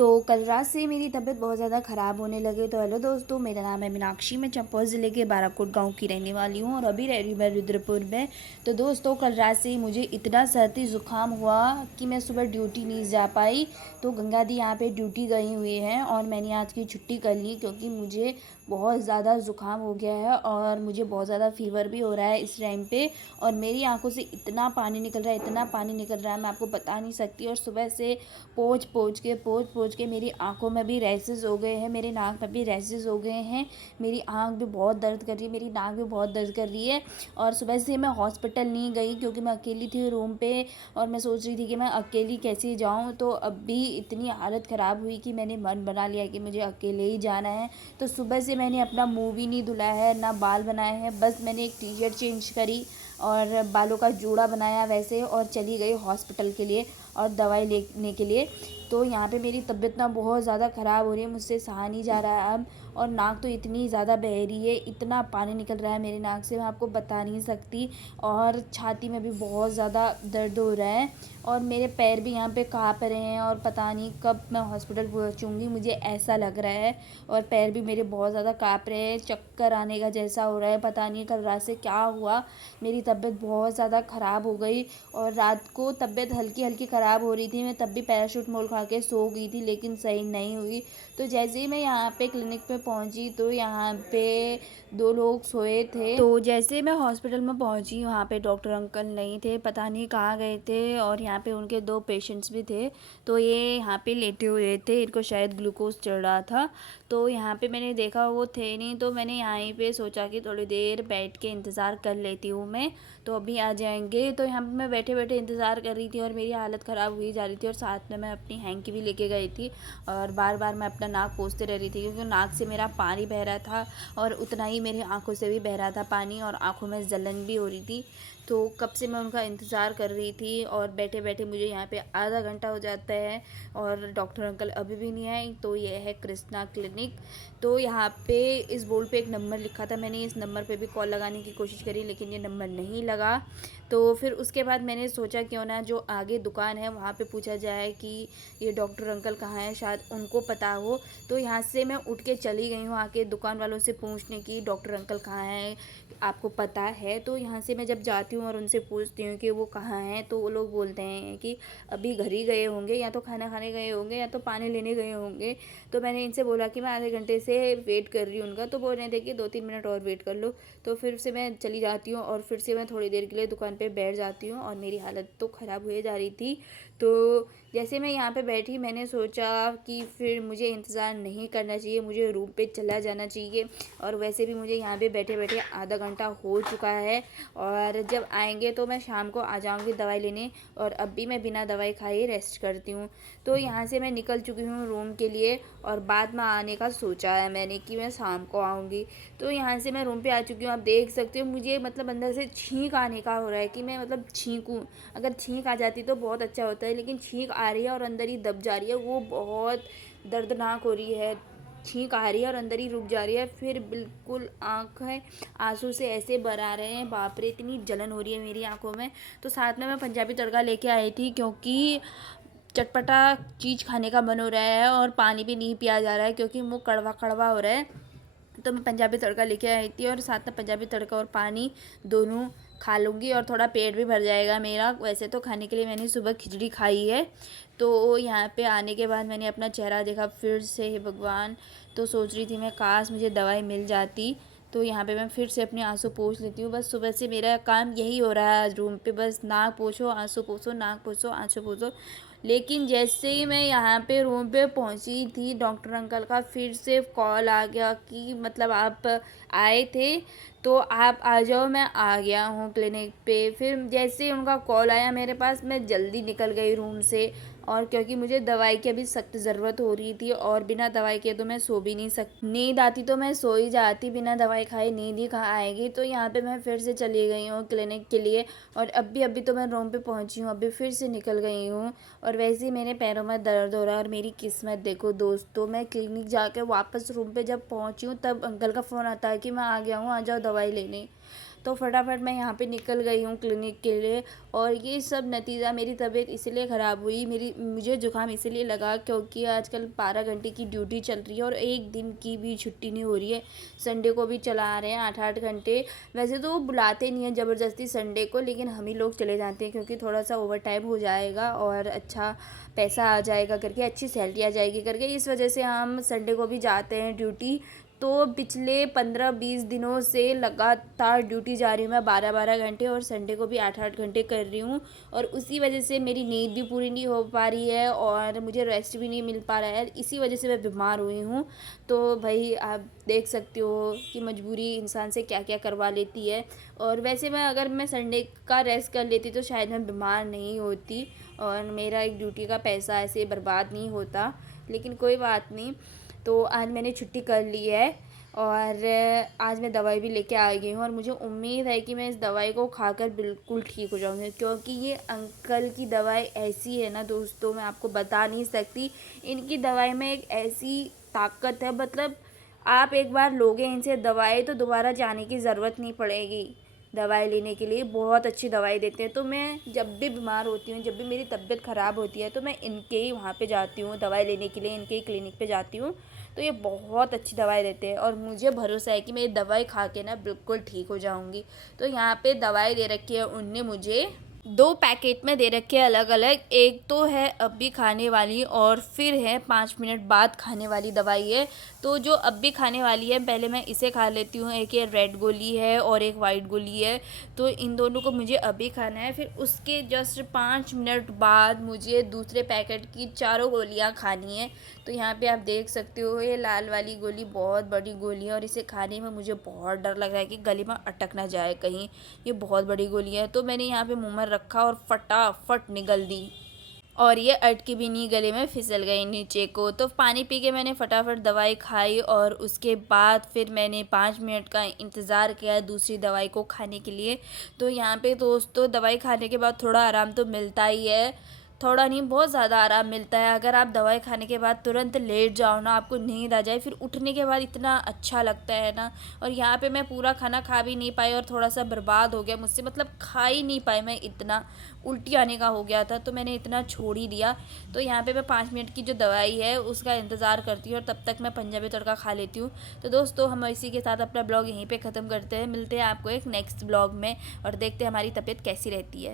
तो कल रात से मेरी तबीयत बहुत ज़्यादा ख़राब होने लगी। तो हेलो दोस्तों, मेरा नाम है मीनाक्षी, मैं चंपावत ज़िले के बाराकोट गांव की रहने वाली हूं और अभी रह रही हूँ मैं रुद्रपुर में। तो दोस्तों, कल रात से मुझे इतना सर्दी ज़ुकाम हुआ कि मैं सुबह ड्यूटी नहीं जा पाई। तो गंगा दी यहाँ पे ड्यूटी गई हुई हैं और मैंने आज की छुट्टी कर ली क्योंकि मुझे बहुत ज़्यादा ज़ुकाम हो गया है और मुझे बहुत ज़्यादा फ़ीवर भी हो रहा है इस टाइम पे। और मेरी आंखों से इतना पानी निकल रहा है, इतना पानी निकल रहा है, मैं आपको बता नहीं सकती। और सुबह से पोंछ के मेरी आंखों में भी रैशेस हो गए हैं, मेरे नाक में भी रैशेस हो गए हैं, मेरी आंख भी बहुत दर्द कर रही है, मेरी नाक भी बहुत दर्द कर रही है। और सुबह से मैं हॉस्पिटल नहीं गई क्योंकि मैं अकेली थी रूम पे और मैं सोच रही थी कि मैं अकेली कैसे जाऊँ। तो अब भी इतनी हालत ख़राब हुई कि मैंने मन बना लिया कि मुझे अकेले ही जाना है। तो सुबह से मैंने अपना मुँह भी नहीं धुला है, ना बाल बनाए हैं, बस मैंने एक टी शर्ट चेंज करी और बालों का जूड़ा बनाया वैसे और चली गई हॉस्पिटल के लिए और दवाई लेने के लिए। तो यहाँ पे मेरी तबीयत ना बहुत ज़्यादा ख़राब हो रही है, मुझसे सहा नहीं जा रहा है अब। और नाक तो इतनी ज़्यादा बह रही है, इतना पानी निकल रहा है मेरी नाक से, मैं आपको बता नहीं सकती। और छाती में भी बहुत ज़्यादा दर्द हो रहा है और मेरे पैर भी यहाँ पे काँप रहे हैं और पता नहीं कब मैं हॉस्पिटल पहुँचूँगी, मुझे ऐसा लग रहा है। और पैर भी मेरे बहुत ज़्यादा काँप रहे हैं, चक्कर आने का जैसा हो रहा है, पता नहीं कल रात से क्या हुआ, मेरी तबीयत बहुत ज़्यादा ख़राब हो गई। और रात को तबीयत हल्की हल्की ख़राब हो रही थी, मैं तब भी पैराशूटमोल खा के सो गई थी लेकिन सही नहीं हुई। तो जैसे ही मैं यहाँ पे क्लिनिक पे पहुँची तो यहाँ पे 2 लोग सोए थे। तो जैसे मैं हॉस्पिटल में पहुँची वहाँ पे डॉक्टर अंकल नहीं थे, पता नहीं कहाँ गए थे। और यहाँ पे उनके 2 पेशेंट्स भी थे, तो ये यहाँ पे लेटे हुए थे, इनको शायद ग्लूकोज चढ़ रहा था। तो यहाँ पे मैंने देखा वो थे नहीं, तो मैंने यहाँ पे सोचा कि थोड़ी देर बैठ के इंतज़ार कर लेती हूँ मैं, तो अभी आ जाएंगे। तो यहाँ पे मैं बैठे बैठे इंतज़ार कर रही थी और मेरी हालत ख़राब हुई जा रही थी और साथ में मैं अपनी हैंकी भी लेके गई थी और बार बार मैं अपना नाक पोंछते रह रही थी क्योंकि नाक से मेरा पानी बह रहा था और उतना ही मेरी आंखों से भी बह रहा था पानी और आंखों में जलन भी हो रही थी। तो कब से मैं उनका इंतज़ार कर रही थी और बैठे बैठे मुझे यहाँ पे आधा घंटा हो जाता है और डॉक्टर अंकल अभी भी नहीं आए। तो ये है कृष्णा क्लिनिक। तो यहाँ पे इस बोर्ड पे एक नंबर लिखा था, मैंने इस नंबर पे भी कॉल लगाने की कोशिश करी लेकिन ये नंबर नहीं लगा। तो फिर उसके बाद मैंने सोचा क्यों ना जो आगे दुकान है वहाँ पे पूछा जाए कि ये डॉक्टर अंकल कहाँ हैं, शायद उनको पता हो। तो यहाँ से मैं उठ के चली गई हूँ आके दुकान वालों से पूछने की डॉक्टर अंकल कहाँ हैं, आपको पता है। तो यहाँ से मैं जब जाती हूँ और उनसे पूछती हूँ कि वो कहाँ हैं, तो वो लोग बोलते हैं कि अभी घर ही गए होंगे, या तो खाना खाने गए होंगे या तो पानी लेने गए होंगे। तो मैंने इनसे बोला कि मैं आधे घंटे से वेट कर रही हूँ उनका, तो बोल रहे थे कि 2-3 मिनट और वेट कर लो। तो फिर से मैं चली जाती हूँ और फिर से मैं थोड़ी देर के लिए दुकान पे बैठ जाती हूँ और मेरी हालत तो ख़राब हुए जा रही थी। तो जैसे मैं यहाँ पे बैठी मैंने सोचा कि फिर मुझे इंतज़ार नहीं करना चाहिए, मुझे रूम पे चला जाना चाहिए। और वैसे भी मुझे यहाँ पे बैठे बैठे आधा घंटा हो चुका है और जब आएंगे तो मैं शाम को आ जाऊँगी दवाई लेने और अब भी मैं बिना दवाई खाए रेस्ट करती हूँ। तो यहाँ से मैं निकल चुकी हूँ रूम के लिए और बाद में आने का सोचा है मैंने कि मैं शाम को आऊँगी। तो यहाँ से मैं रूम पे आ चुकी हूँ, आप देख सकते हो मुझे मतलब अंदर से छींक आने का हो रहा है कि मैं मतलब छींकूँ। अगर छींक आ जाती तो बहुत अच्छा होता है, लेकिन छींक आ रही है और अंदर ही दब जा रही है, वो बहुत दर्दनाक हो रही है। छींक आ रही है और अंदर ही रुक जा रही है, फिर बिल्कुल आँखें आंसू से ऐसे भर आ रहे हैं, बाप रे इतनी जलन हो रही है मेरी आंखों में। तो साथ में मैं पंजाबी तड़का लेके आई थी क्योंकि चटपटा चीज़ खाने का मन हो रहा है और पानी भी नहीं पिया जा रहा है क्योंकि मुँह कड़वा कड़वा हो रहा है। तो मैं पंजाबी तड़का लेके आई थी और साथ में पंजाबी तड़का और पानी दोनों खा लूँगी और थोड़ा पेट भी भर जाएगा मेरा। वैसे तो खाने के लिए मैंने सुबह खिचड़ी खाई है। तो यहाँ पे आने के बाद मैंने अपना चेहरा देखा फिर से, हे भगवान। तो सोच रही थी मैं काश मुझे दवाई मिल जाती। तो यहाँ पे मैं फिर से अपने आंसू पोंछ लेती हूँ, बस सुबह से मेरा काम यही हो रहा है आज रूम पे, बस नाक पोंछो आंसू पोंछो, नाक पोंछो आंसू पोंछो। लेकिन जैसे ही मैं यहाँ पे रूम पे पहुँची थी डॉक्टर अंकल का फिर से कॉल आ गया कि मतलब आप आए थे तो आप आ जाओ, मैं आ गया हूँ क्लिनिक पे। फिर जैसे ही उनका कॉल आया मेरे पास मैं जल्दी निकल गई रूम से और क्योंकि मुझे दवाई की अभी सख्त ज़रूरत हो रही थी और बिना दवाई के तो मैं सो भी नहीं सकती, नींद आती तो मैं सो ही जाती, बिना दवाई खाए नींद ही कहाँ आएगी। तो यहाँ पे मैं फिर से चली गई हूँ क्लिनिक के लिए और अभी तो मैं रूम पे पहुँची हूँ, अभी फिर से निकल गई हूँ और वैसे ही मेरे पैरों में दर्द हो रहा है। और मेरी किस्मत देखो दोस्तों, मैं क्लिनिक जाकर वापस रूम पे जब पहुँची हूँ तब अंकल का फ़ोन आता है कि मैं आ गया हूँ, आ जाओ दवाई लेने। तो फटाफट मैं यहाँ पे निकल गई हूँ क्लिनिक के लिए। और ये सब नतीजा, मेरी तबीयत इसलिए ख़राब हुई, मुझे ज़ुकाम इसलिए लगा क्योंकि आजकल 12 घंटे की ड्यूटी चल रही है और एक दिन की भी छुट्टी नहीं हो रही है। संडे को भी चला रहे हैं 8-8 घंटे। वैसे तो वो बुलाते नहीं हैं ज़बरदस्ती संडे को, लेकिन हम ही लोग चले जाते हैं क्योंकि थोड़ा सा ओवर टाइम हो जाएगा और अच्छा पैसा आ जाएगा करके, अच्छी सैलरी आ जाएगी करके, इस वजह से हम संडे को भी जाते हैं ड्यूटी। तो पिछले 15-20 दिनों से लगातार ड्यूटी जा रही हूँ मैं 12-12 घंटे, और संडे को भी 8-8 घंटे कर रही हूँ। और उसी वजह से मेरी नींद भी पूरी नहीं हो पा रही है और मुझे रेस्ट भी नहीं मिल पा रहा है, इसी वजह से मैं बीमार हुई हूँ। तो भाई आप देख सकते हो कि मजबूरी इंसान से क्या क्या करवा लेती है। और वैसे अगर मैं संडे का रेस्ट कर लेती तो शायद मैं बीमार नहीं होती और मेरा एक ड्यूटी का पैसा ऐसे बर्बाद नहीं होता, लेकिन कोई बात नहीं। तो आज मैंने छुट्टी कर ली है और आज मैं दवाई भी लेके आ गई हूँ और मुझे उम्मीद है कि मैं इस दवाई को खाकर बिल्कुल ठीक हो जाऊँगी, क्योंकि ये अंकल की दवाई ऐसी है ना दोस्तों, मैं आपको बता नहीं सकती। इनकी दवाई में एक ऐसी ताकत है, मतलब आप एक बार लोगे इनसे दवाई तो दोबारा जाने की ज़रूरत नहीं पड़ेगी दवाई लेने के लिए। बहुत अच्छी दवाई देते हैं। तो मैं जब भी बीमार होती हूँ, जब भी मेरी तबीयत ख़राब होती है, तो मैं इनके ही वहाँ पे जाती हूँ दवाई लेने के लिए, इनके ही क्लिनिक पे जाती हूँ। तो ये बहुत अच्छी दवाई देते हैं और मुझे भरोसा है कि मैं ये दवाई खा के ना बिल्कुल ठीक हो जाऊँगी। तो यहाँ पे दवाई दे रखी है उनने मुझे, 2 पैकेट में दे रखे हैं अलग अलग। एक तो है अभी खाने वाली और फिर है 5 मिनट बाद खाने वाली दवाई है। तो जो अभी खाने वाली है पहले मैं इसे खा लेती हूँ, एक ये रेड गोली है और एक वाइट गोली है। तो इन दोनों को मुझे अभी खाना है, फिर उसके जस्ट 5 मिनट बाद मुझे दूसरे पैकेट की 4 गोलियाँ खानी है। तो यहाँ पे आप देख सकते हो ये लाल वाली गोली बहुत बड़ी गोली है और इसे खाने में मुझे बहुत डर लग रहा है कि गले में अटक ना जाए कहीं, ये बहुत बड़ी गोली है। तो मैंने यहाँ पे मुँह में रखा और फटाफट निगल दी और ये अटकी भी नहीं, गले में फिसल गई नीचे को। तो पानी पी के मैंने फटाफट दवाई खाई और उसके बाद फिर मैंने 5 मिनट का इंतज़ार किया दूसरी दवाई को खाने के लिए। तो यहाँ पे दोस्तों दवाई खाने के बाद थोड़ा आराम तो मिलता ही है, थोड़ा नहीं बहुत ज़्यादा आराम मिलता है। अगर आप दवाई खाने के बाद तुरंत लेट जाओ ना, आपको नींद आ जाए, फिर उठने के बाद इतना अच्छा लगता है ना। और यहाँ पे मैं पूरा खाना खा भी नहीं पाई और थोड़ा सा बर्बाद हो गया मुझसे, मतलब खा ही नहीं पाई मैं, इतना उल्टी आने का हो गया था तो मैंने इतना छोड़ ही दिया। तो यहाँ पे मैं 5 मिनट की जो दवाई है उसका इंतज़ार करती हूँ और तब तक मैं पंजाबी तड़का खा लेती हूँ। तो दोस्तों हम इसी के साथ अपना ब्लॉग यहीं पर ख़त्म करते हैं, मिलते हैं आपको एक नेक्स्ट ब्लॉग में और देखते हैं हमारी तबीयत कैसी रहती है।